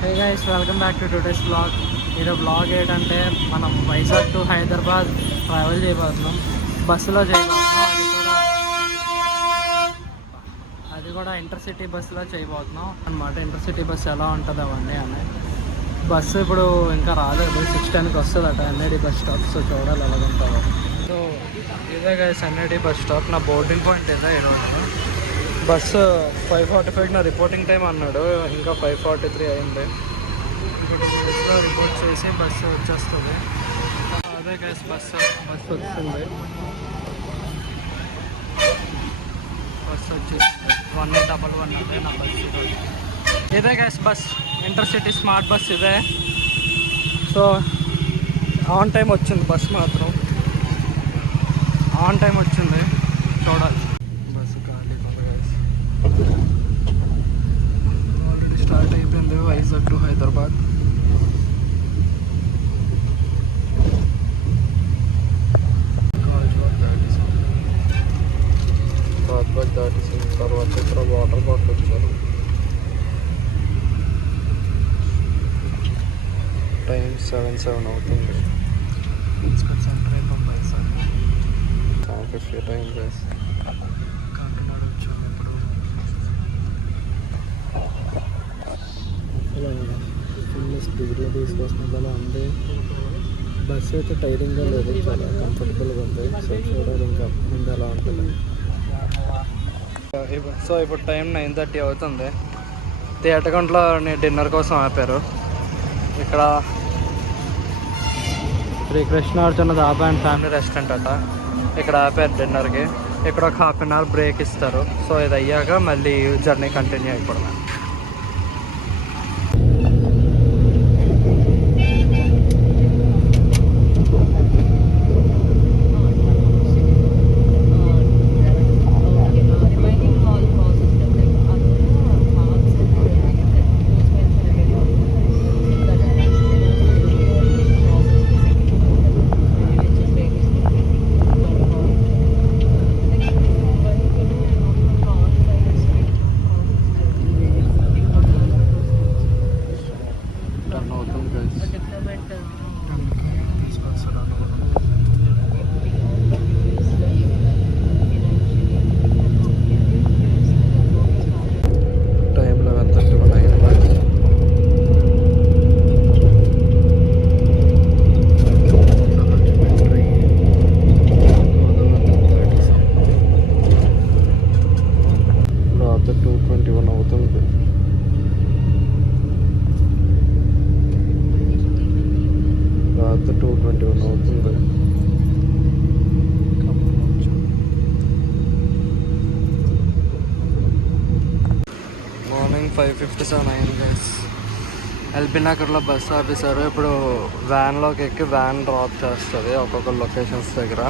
Hey guys, welcome back to today's blog. ఈరోజు బ్లాగ్ ఏంటంటే మనం వైజాగ్ టు హైదరాబాద్ ట్రావెల్ చేయబోతున్నాం. బస్సులో చేయబోతున్నాం. అది కూడా ఇంటర్సిటీ బస్సులో చేయబోతున్నాం అనమాట. ఇంటర్సిటీ బస్సు ఎలా ఉంటుంది అవన్నీ అని. బస్సు ఇప్పుడు ఇంకా రాలేదు, 6:10కి వస్తుందట ఎన్ఐడి బస్ స్టాప్. సో చూడాలి ఎలాగుంటుందో. సో ఇదే గైస్ ఎన్ఐడి బస్ స్టాప్. నా బోర్డింగ్ పాయింట్ ఇదే ఈరోజు. బస్సు 5:45 నా రిపోర్టింగ్ టైం అన్నాడు, ఇంకా 5:43 అయింది. ఇప్పుడు బస్సులో రిపోర్ట్ చేసి బస్సు వచ్చేస్తుంది. అదే గైస్ బస్సు వచ్చింది. బస్సు వచ్చేసింది 1811 అదే నా బస్సు ఈరోజు. ఇదే guys bus, intercity smart bus ఇదే. సో ఆన్ టైం వచ్చింది బస్, మాత్రం ఆన్ టైం వచ్చింది. చూడాలి. బస్సు ఖాళీ గైస్, ఆల్రెడీ స్టార్ట్ అయిపోయింది వైజాగ్ టు హైదరాబాద్. బాద్బాగ్ దాటేసిన తర్వాత ఇక్కడ వాటర్ బాటిల్ వచ్చారు. టైం 7:07 అవుతుంది. సెంటర్ అయిపోయింది వైజాగ్. 7:50 టైం గైస్. కాకినాడ వచ్చాము ఇప్పుడు. ఫుల్ స్పీడ్లో తీసుకొస్తున్నది అలా ఉంది. బస్సు అయితే టైరింగ్గా లేదు, చాలా కంఫర్టబుల్గా ఉంది. సో చూడాలి ఇంకా ముందు ఎలా ఉంటుంది. సో ఇప్పుడు టైం 9:30 అవుతుంది. థియేటర్గంటలో డిన్నర్ కోసం ఆపారు. ఇక్కడ Shri Krishnarjuna dhaba and family restaurant అట. ఇక్కడ ఆపారు డిన్నర్కి. ఇక్కడ ఒక 1/2 అవర్ బ్రేక్ ఇస్తారు. సో ఇది అయ్యాక మళ్ళీ జర్నీ కంటిన్యూ అయిపోవడమే. మార్నింగ్ 5:57 అయింది గైస్. ఎల్బీ నగర్లో బస్సు ఆపేశారు. ఇప్పుడు వ్యాన్లోకి ఎక్కి వ్యాన్ డ్రాప్ చేస్తుంది ఒక్కొక్క లొకేషన్స్ దగ్గర.